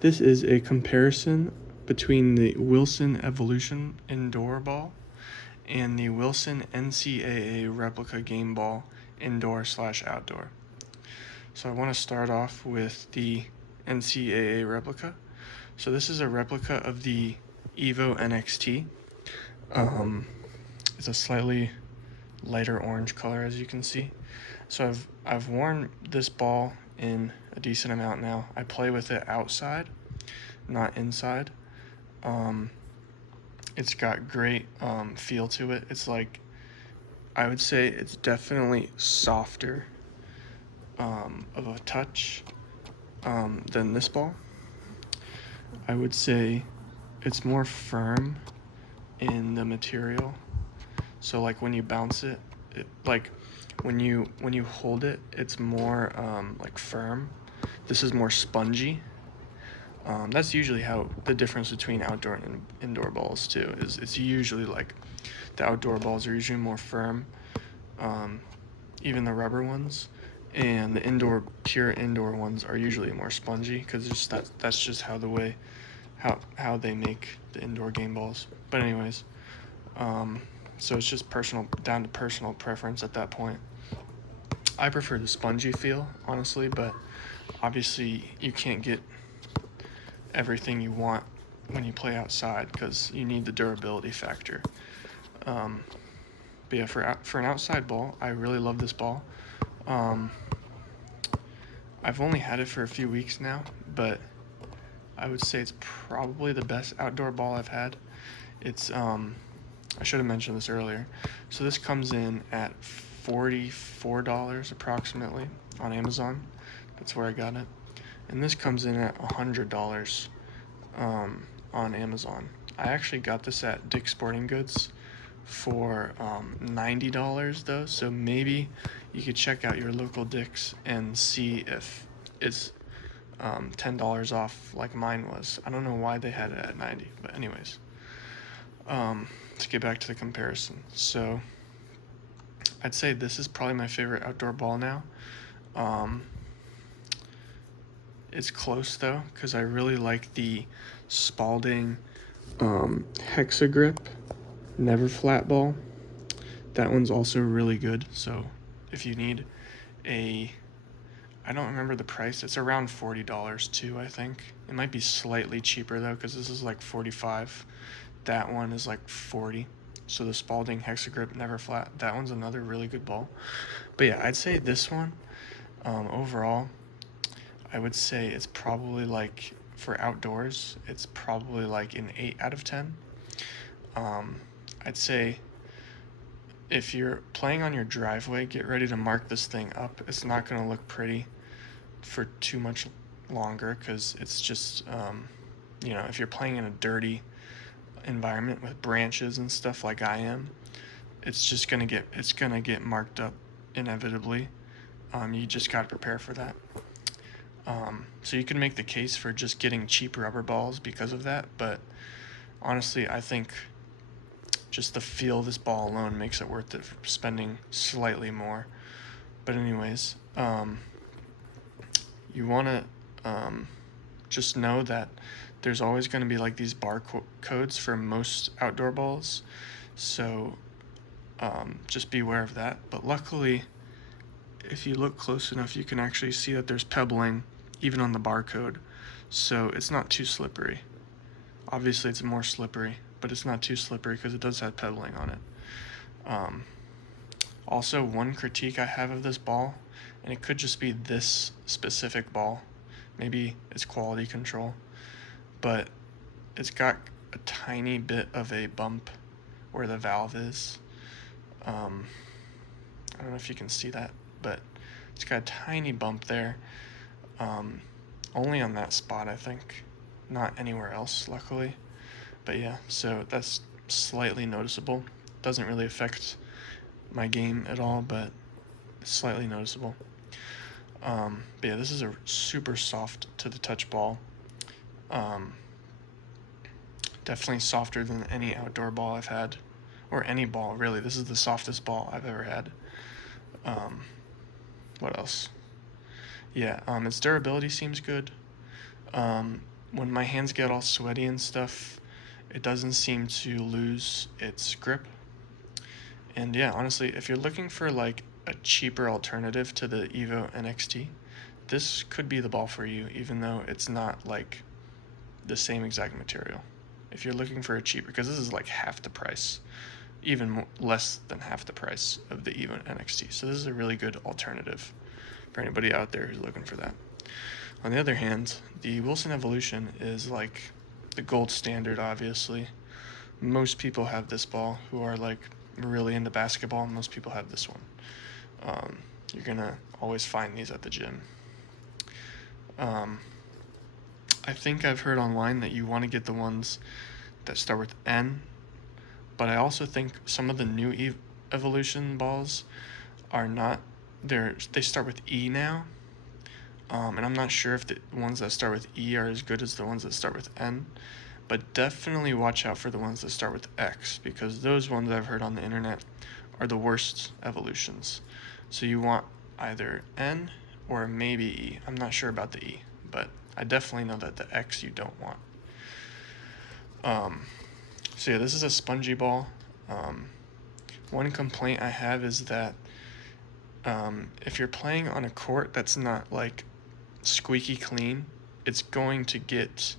This is a comparison between the Wilson Evolution indoor ball and the Wilson NCAA replica game ball indoor/outdoor. So I want to start off with the NCAA replica. So this is a replica of the Evo NXT. It's a slightly lighter orange color, as you can see. So I've worn this ball in a decent amount now. I play with it outside, not inside. It's got great feel to it. It's like, I would say it's definitely softer of a touch than this ball. I would say it's more firm in the material. So like when you bounce it, like when you hold it, it's more like firm. This is more spongy. That's usually how the difference between outdoor and indoor balls too is. It's usually like the outdoor balls are usually more firm, even the rubber ones, and the pure indoor ones are usually more spongy because that's just how the way how they make the indoor game balls. But anyways, so it's just down to personal preference at that point. I prefer the spongy feel, honestly, but obviously you can't get everything you want when you play outside because you need the durability factor. But yeah, for an outside ball, I really love this ball. I've only had it for a few weeks now, but I would say it's probably the best outdoor ball I've had. It's I should have mentioned this earlier. So this comes in at $44 approximately on Amazon. That's where I got it. And this comes in at $100 on Amazon. I actually got this at Dick's Sporting Goods for $90 though, so maybe you could check out your local Dick's and see if it's $10 off like mine was. I don't know why they had it at 90, but anyways, let's get back to the comparison. So I'd say this is probably my favorite outdoor ball now. It's close though, because I really like the Spalding Hexagrip Never Flat ball. That one's also really good. So if you need I don't remember the price. It's around $40 too, I think. It might be slightly cheaper though, because this is like $45. That one is like $40. So the Spalding Hexagrip Never Flat, that one's another really good ball. But yeah, I'd say this one, overall, I would say it's probably like, for outdoors, it's probably like an 8 out of 10. I'd say if you're playing on your driveway, get ready to mark this thing up. It's not going to look pretty for too much longer because it's just, if you're playing in a dirty environment with branches and stuff like I am, it's going to get marked up inevitably. You just got to prepare for that. So you can make the case for just getting cheap rubber balls because of that, but honestly, I think just the feel of this ball alone makes it worth it for spending slightly more. But anyways, you want to just know that there's always going to be like these barcodes for most outdoor balls, so just be aware of that. But luckily, if you look close enough, you can actually see that there's pebbling even on the barcode, so it's not too slippery. Obviously it's more slippery, but it's not too slippery because it does have pebbling on it. Also, one critique I have of this ball, and it could just be this specific ball, maybe it's quality control, but it's got a tiny bit of a bump where the valve is. I don't know if you can see that, but it's got a tiny bump there, only on that spot, I think, not anywhere else, luckily. But yeah, so that's slightly noticeable. Doesn't really affect my game at all, but it's slightly noticeable. But yeah, this is a super soft to the touch ball. Definitely softer than any outdoor ball I've had, or any ball really. This is the softest ball I've ever had. What else? Yeah, its durability seems good. when my hands get all sweaty and stuff, it doesn't seem to lose its grip. And yeah, honestly, if you're looking for like a cheaper alternative to the Evo NXT, this could be the ball for you, even though it's not like the same exact material. If you're looking for a cheaper, because this is like half the price, even less than half the price of the Evo NXT. So this is a really good alternative for anybody out there who's looking for that. On the other hand, the Wilson Evolution is like the gold standard, obviously. Most people have this ball who are like really into basketball, and most people have this one. You're gonna always find these at the gym. I think I've heard online that you want to get the ones that start with N, but I also think some of the new Evolution balls are not. They start with E now, and I'm not sure if the ones that start with E are as good as the ones that start with N, but definitely watch out for the ones that start with X, because those ones I've heard on the internet are the worst evolutions. So you want either N or maybe E. I'm not sure about the E, but I definitely know that the X you don't want. So yeah, this is a spongy ball. One complaint I have is that if you're playing on a court that's not like squeaky clean, it's going to get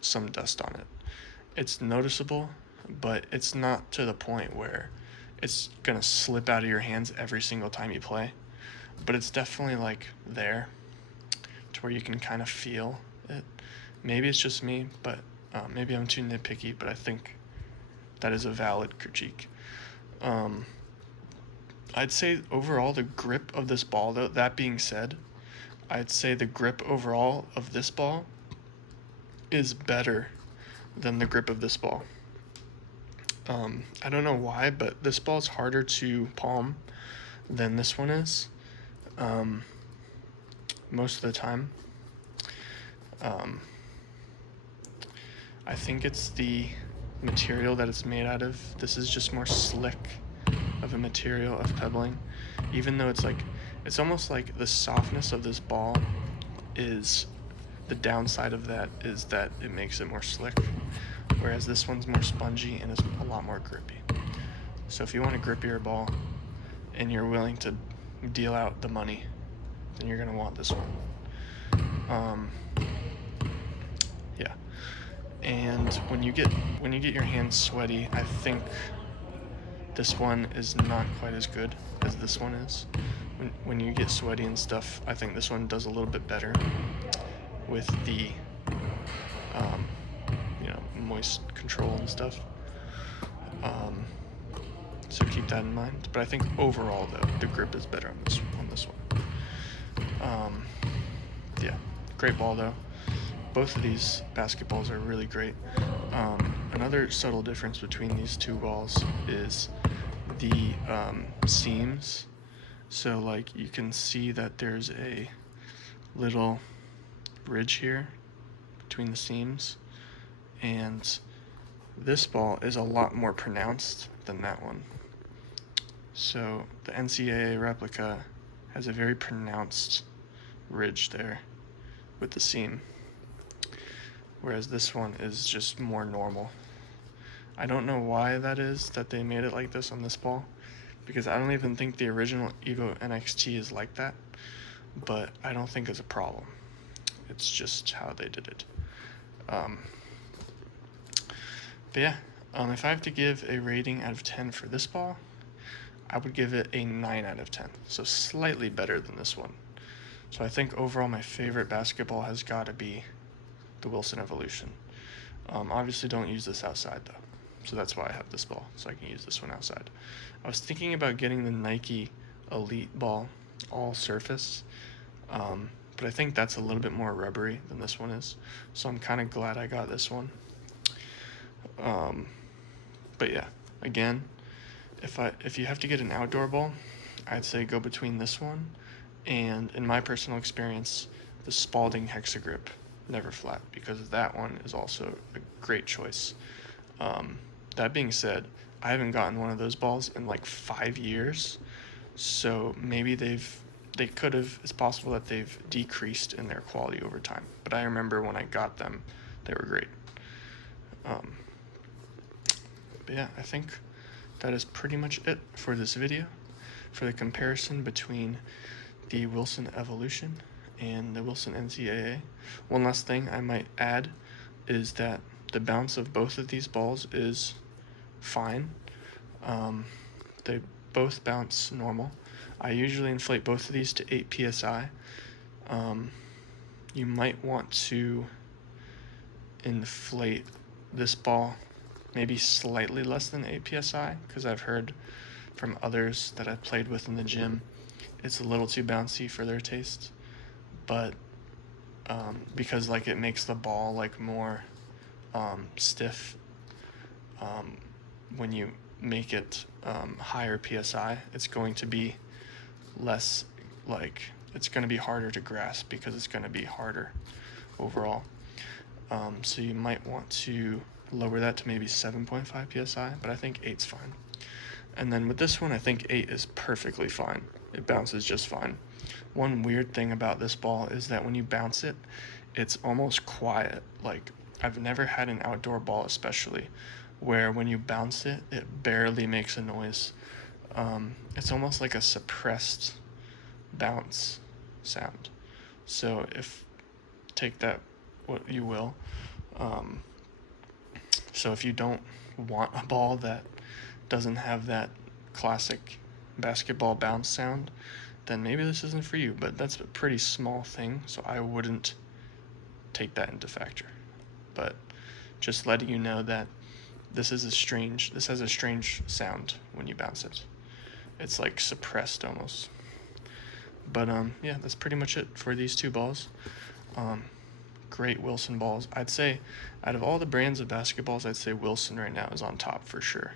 some dust on it. It's noticeable, but it's not to the point where it's gonna slip out of your hands every single time you play. But it's definitely like there to where you can kind of feel it. Maybe it's just me, but maybe I'm too nitpicky, but I think that is a valid critique. I'd say overall the grip of this ball, though, that being said, I'd say the grip overall of this ball is better than the grip of this ball. I don't know why, but this ball is harder to palm than this one is, most of the time. I think it's the material that it's made out of. This is just more slick of a material of pebbling, even though it's almost like the softness of this ball is the downside of that is that it makes it more slick, whereas this one's more spongy and is a lot more grippy. So if you want a grippier ball and you're willing to deal out the money, then you're gonna want this one. Yeah. And when you get your hands sweaty, I think this one is not quite as good as this one is. When you get sweaty and stuff, I think this one does a little bit better with the moist control and stuff. So keep that in mind. But I think overall, though, the grip is better on this one. Yeah, great ball though. Both of these basketballs are really great. Another subtle difference between these two balls is the seams. So like you can see that there's a little ridge here between the seams, and this ball is a lot more pronounced than that one. So the NCAA replica has a very pronounced ridge there with the seam, whereas this one is just more normal. I don't know why that is that they made it like this on this ball, because I don't even think the original Evo NXT is like that, but I don't think it's a problem. It's just how they did it. But yeah, if I have to give a rating out of 10 for this ball, I would give it a 9 out of 10, so slightly better than this one. So I think overall my favorite basketball has got to be the Wilson Evolution. Obviously don't use this outside though, so that's why I have this ball, so I can use this one outside. I was thinking about getting the Nike Elite ball, all surface, but I think that's a little bit more rubbery than this one is, so I'm kind of glad I got this one. But yeah, again, if you have to get an outdoor ball, I'd say go between this one and, in my personal experience, the Spalding Hexagrip Never Flat, because that one is also a great choice. That being said, I haven't gotten one of those balls in like 5 years, so maybe they've they could have, it's possible that they've decreased in their quality over time. But I remember when I got them, they were great. But yeah, I think that is pretty much it for this video, for the comparison between the Wilson Evolution and the Wilson NCAA. One last thing I might add is that the bounce of both of these balls is fine. They both bounce normal. I usually inflate both of these to 8 psi. You might want to inflate this ball maybe slightly less than 8 psi, because I've heard from others that I've played with in the gym it's a little too bouncy for their taste. But because like it makes the ball like more stiff, when you make it higher psi, it's going to be less, like, it's going to be harder to grasp because it's going to be harder overall. So you might want to lower that to maybe 7.5 psi, but I think 8's fine. And then with this one, I think 8 is perfectly fine. It bounces just fine. One weird thing about this ball is that when you bounce it, it's almost quiet. Like, I've never had an outdoor ball especially where when you bounce it, it barely makes a noise. It's almost like a suppressed bounce sound. So take that what you will. So if you don't want a ball that doesn't have that classic basketball bounce sound, then maybe this isn't for you, but that's a pretty small thing, so I wouldn't take that into factor. But just letting you know that this has a strange sound when you bounce it. It's like suppressed almost. But yeah, that's pretty much it for these two balls. Great Wilson balls. I'd say out of all the brands of basketballs, I'd say Wilson right now is on top for sure.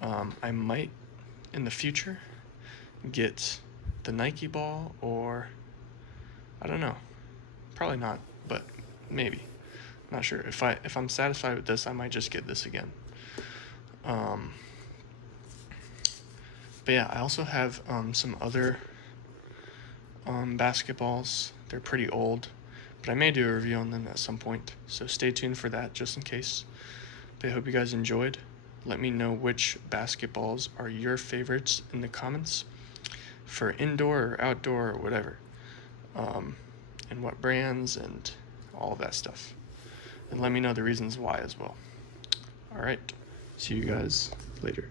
I might in the future get the Nike ball, or I don't know, probably not, but maybe. Not sure. If I'm satisfied with this, I might just get this again. But yeah, I also have some other basketballs. They're pretty old, but I may do a review on them at some point, so stay tuned for that just in case. But I hope you guys enjoyed. Let me know which basketballs are your favorites in the comments for indoor or outdoor or whatever, and what brands and all of that stuff. And let me know the reasons why as well. All right, see you guys later.